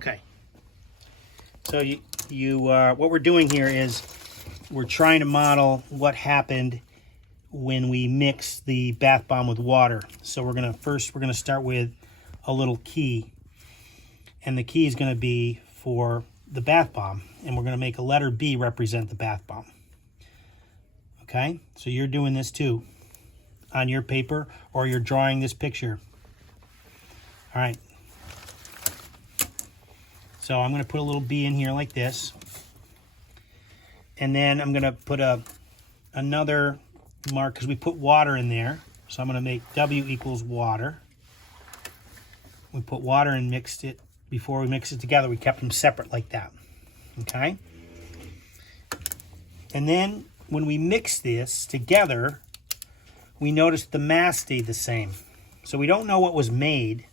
Okay. So what we're doing here is we're trying to model what happened when we mix the bath bomb with water. So we're gonna start with a little key, and the key is gonna be for the bath bomb, and we're gonna make a letter B represent the bath bomb. Okay, so you're doing this too on your paper, or you're drawing this picture. All right. So I'm gonna put a little B in here like this, and then I'm gonna put another mark because we put water in there. So I'm going to make W equals water. We put water and mixed it. Before we mix it together, we kept them separate like that. Okay? And then when we mix this together, we noticed the mass stayed the same. So we don't know what was made,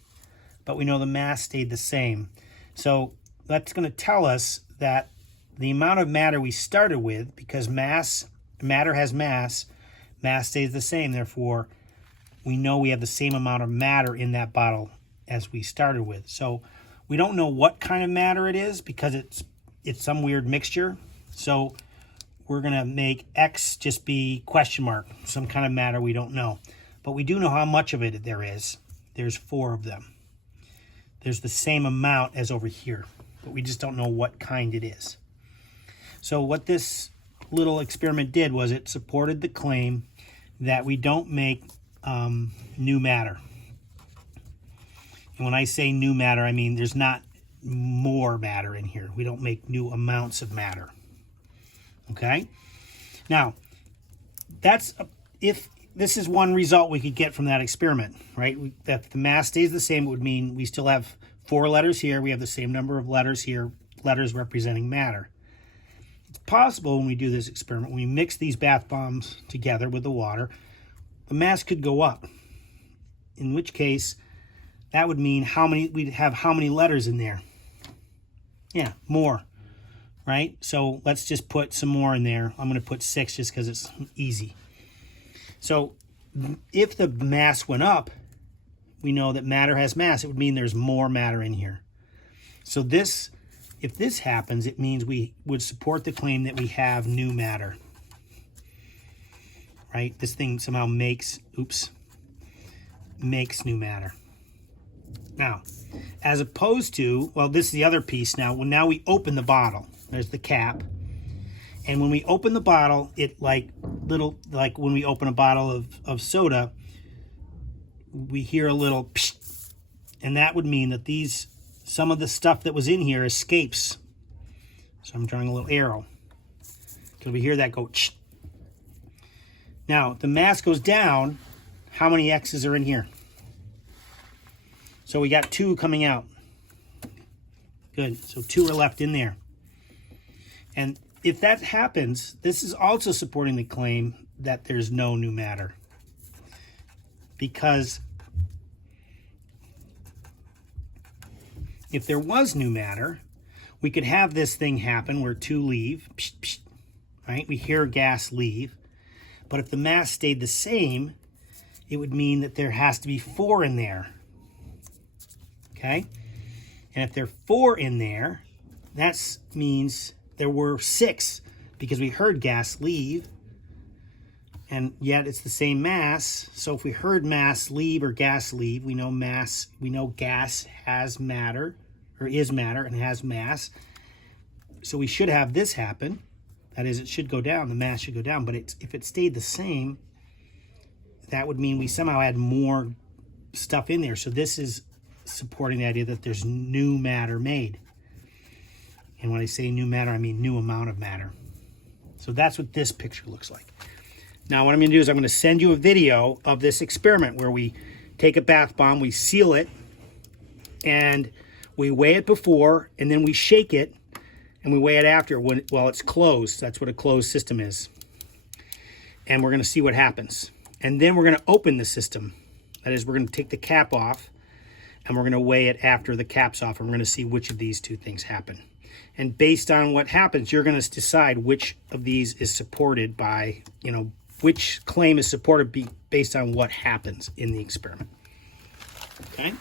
but we know the mass stayed the same. So that's going to tell us that the amount of matter we started with, because matter has mass stays the same. Therefore, we know we have the same amount of matter in that bottle as we started with. So we don't know what kind of matter it is because it's some weird mixture. So we're going to make X just be question mark, some kind of matter we don't know. But we do know how much of it there is. There's 4 of them. There's the same amount as over here, but we just don't know what kind it is. So what this little experiment did was it supported the claim that we don't make new matter. And when I say new matter, I mean there's not more matter in here. We don't make new amounts of matter. Okay? Now, if this is one result we could get from that experiment, right? That the mass stays the same, it would mean we still have 4 letters here. We have the same number of letters here, letters representing matter. It's possible when we do this experiment, when we mix these bath bombs together with the water, the mass could go up. In which case, that would mean we'd have how many letters in there? Yeah, more, right? So let's just put some more in there. I'm going to put 6 just because it's easy. So if the mass went up, we know that matter has mass. It would mean there's more matter in here. So if this happens, it means we would support the claim that we have new matter. Right? This thing somehow makes new matter. Now, as opposed to, well, this is the other piece now. Well, now we open the bottle. There's the cap. And when we open the bottle, it like when we open a bottle of soda, we hear a little psh, and that would mean that some of the stuff that was in here escapes. So I'm drawing a little arrow because we hear that go psh. Now, the mass goes down. How many X's are in here? So we got 2 coming out. Good. So 2 are left in there. And if that happens, this is also supporting the claim that there's no new matter. Because if there was new matter, we could have this thing happen where 2 leave, psh, psh, right? We hear gas leave. But if the mass stayed the same, it would mean that there has to be 4 in there. Okay? And if there are 4 in there, that means there were 6 because we heard gas leave, and yet it's the same mass. So if we heard mass leave or gas leave, we know gas has matter, or is matter and has mass. So we should have this happen. That is, it should go down, the mass should go down, but if it stayed the same, that would mean we somehow had more stuff in there. So this is supporting the idea that there's new matter made. And when I say new matter, I mean new amount of matter. So that's what this picture looks like. Now what I'm going to do is I'm going to send you a video of this experiment where we take a bath bomb, we seal it, and we weigh it before, and then we shake it, and we weigh it after while it's closed. That's what a closed system is. And we're going to see what happens. And then we're going to open the system. That is, we're going to take the cap off, and we're going to weigh it after the cap's off, and we're going to see which of these 2 things happen. And based on what happens, you're going to decide which of these is supported by, which claim is supported based on what happens in the experiment. Okay?